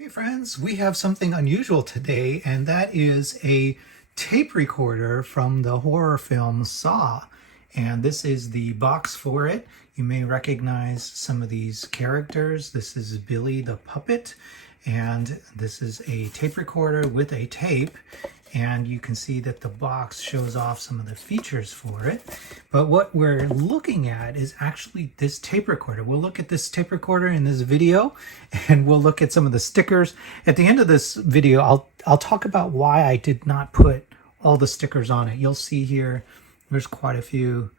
Hey friends, we have something unusual today, and that is a tape recorder from the horror film Saw. And this is the box for it. You may recognize some of these characters. This is Billy the puppet, and this is a tape recorder with a tape. And you can see that the box shows off some of the features for it. But what we're looking at is actually this tape recorder. We'll look at this tape recorder in this video, and we'll look at some of the stickers. At the end of this video, I'll talk about why I did not put all the stickers on it. You'll see here, there's quite a few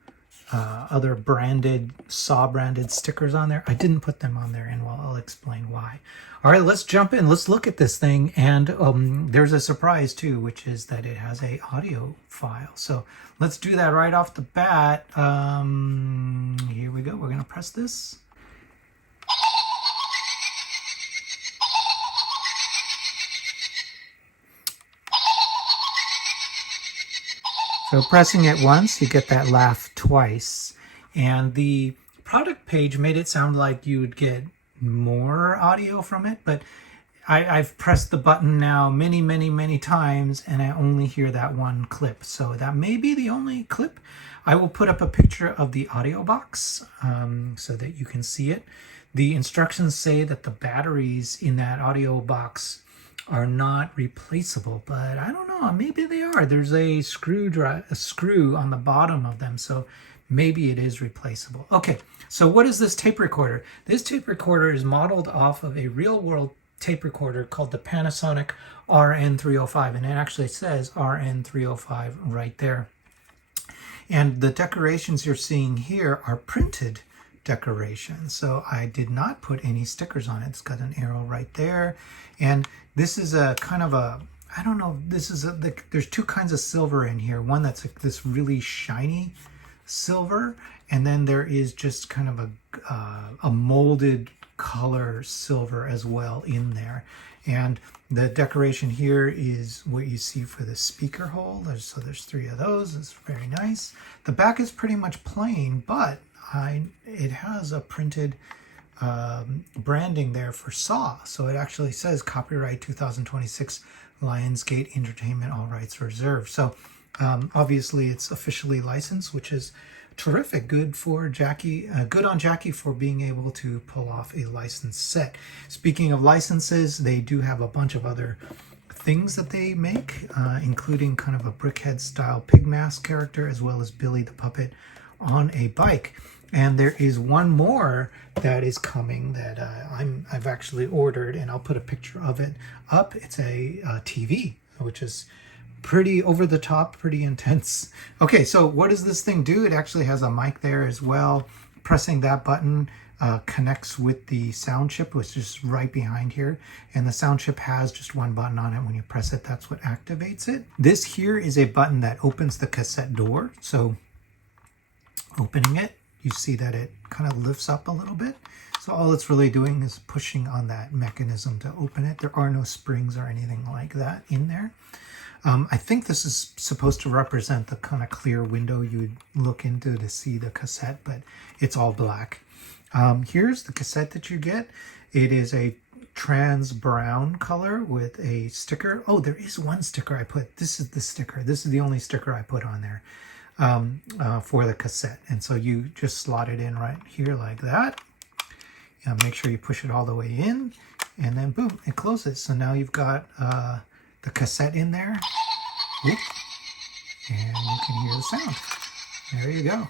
other branded, Saw branded stickers on there. I didn't put them on there, and I'll explain why. All right, let's jump in. Let's look at this thing. And there's a surprise too, which is that it has a audio file. So let's do that right off the bat. Here we go. We're going to press this. So pressing it once, you get that laugh twice. And the product page made it sound like you would get more audio from it, but I've pressed the button now many times, and I only hear that one clip. So that may be the only clip. I will put up a picture of the audio box so that you can see it. The instructions say that the batteries in that audio box are not replaceable, but I don't know, maybe they are. There's a screw on the bottom of them, so maybe it is replaceable. Okay, so what is this tape recorder? This tape recorder is modeled off of a real-world tape recorder called the Panasonic RN-305, and it actually says RN-305 right there. And the decorations you're seeing here are printed decorations, so I did not put any stickers on it. It's got an arrow right there, and this is a kind of a, I don't know, this is there's two kinds of silver in here. One that's like this really shiny silver, and then there is just kind of a molded color silver as well in there. And the decoration here is what you see for the speaker hole. So there's three of those. It's very nice. The back is pretty much plain, but it has a printed branding there for Saw. So it actually says copyright 2026 Lionsgate Entertainment, all rights reserved. So obviously it's officially licensed, which is terrific. Good for JAKI, good on JAKI for being able to pull off a licensed set. Speaking of licenses, they do have a bunch of other things that they make, including kind of a Brickhead style pig mask character, as well as Billy the puppet on a bike. And there is one more that is coming that I've actually ordered, and I'll put a picture of it up. It's a TV, which is pretty over the top, pretty intense. Okay, so what does this thing do? It actually has a mic there as well. Pressing that button connects with the sound chip, which is right behind here. And the sound chip has just one button on it. When you press it, that's what activates it. This here is a button that opens the cassette door. So opening it, you see that it kind of lifts up a little bit. So all it's really doing is pushing on that mechanism to open it. There are no springs or anything like that in there. I think this is supposed to represent the kind of clear window you'd look into to see the cassette, but it's all black. Here's the cassette that you get. It is a trans brown color with a sticker. Oh, there is one sticker I put. This is the sticker. This is the only sticker I put on there for the cassette. And so you just slot it in right here like that. Make sure you push it all the way in, and then boom, it closes. So now you've got the cassette in there. Whoop. And you can hear the sound. There you go.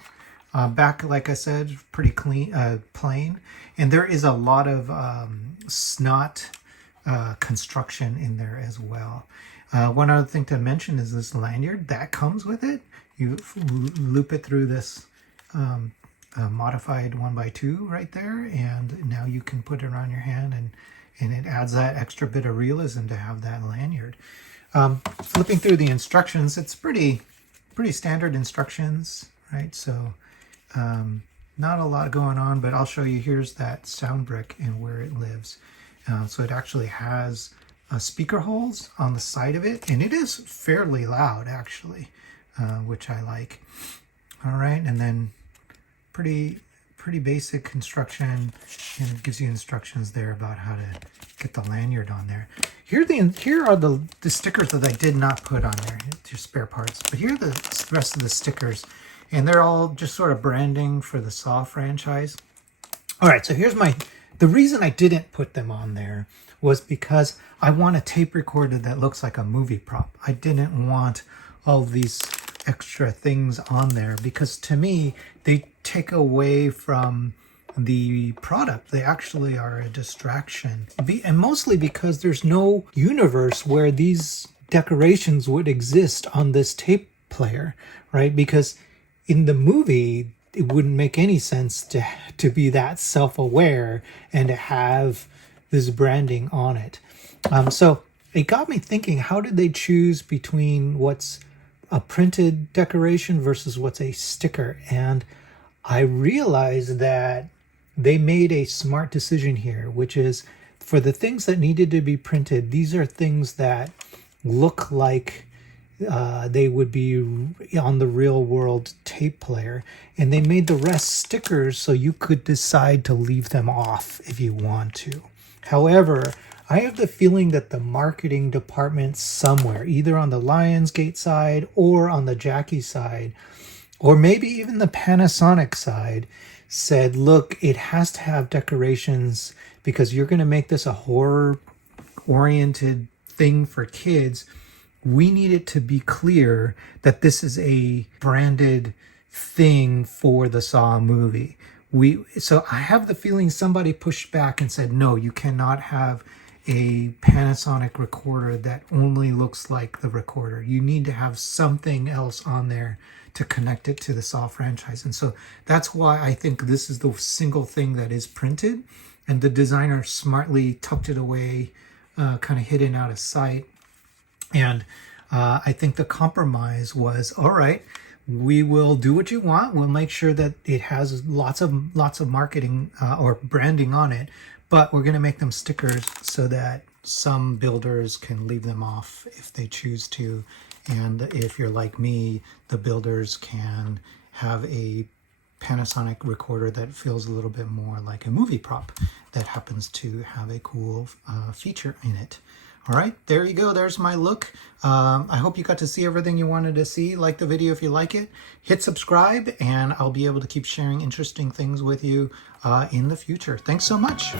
Back, like I said, pretty clean, plain. And there is a lot of snot construction in there as well. One other thing to mention is this lanyard that comes with it. You loop it through this modified 1x2 right there, and now you can put it around your hand, and it adds that extra bit of realism to have that lanyard. Flipping through the instructions, it's pretty standard instructions, right? So not a lot going on, but I'll show you. Here's that sound brick and where it lives. So it actually has speaker holes on the side of it, and it is fairly loud actually, which I like. All right, and then pretty pretty basic construction, and it gives you instructions there about how to get the lanyard on there. Here are the stickers that I did not put on there. It's your spare parts. But here are the rest of the stickers. And they're all just sort of branding for the Saw franchise. All right, so here's the reason I didn't put them on there was because I want a tape recorder that looks like a movie prop. I didn't want all these extra things on there because to me, they take away from the product. They actually are a distraction. And mostly because there's no universe where these decorations would exist on this tape player, right? Because in the movie, it wouldn't make any sense to be that self-aware and to have this branding on it. So it got me thinking, how did they choose between what's a printed decoration versus what's a sticker? And I realized that they made a smart decision here, which is for the things that needed to be printed, these are things that look like they would be on the real world tape player, and they made the rest stickers so you could decide to leave them off if you want to. However, I have the feeling that the marketing department somewhere, either on the Lionsgate side or on the JAKI side, or maybe even the Panasonic side, said, look, it has to have decorations because you're going to make this a horror-oriented thing for kids. We need it to be clear that this is a branded thing for the Saw movie. So I have the feeling somebody pushed back and said, no, you cannot have a Panasonic recorder that only looks like the recorder. You need to have something else on there to connect it to the Saw franchise. And so that's why I think this is the single thing that is printed, and the designer smartly tucked it away, kind of hidden out of sight. And I think the compromise was, all right, we will do what you want. We'll make sure that it has lots of marketing or branding on it, but we're going to make them stickers so that some builders can leave them off if they choose to. And if you're like me, the builders can have a Panasonic recorder that feels a little bit more like a movie prop that happens to have a cool feature in it. All right, there you go. There's my look. I hope you got to see everything you wanted to see. Like the video if you like it. Hit subscribe, and I'll be able to keep sharing interesting things with you in the future. Thanks so much.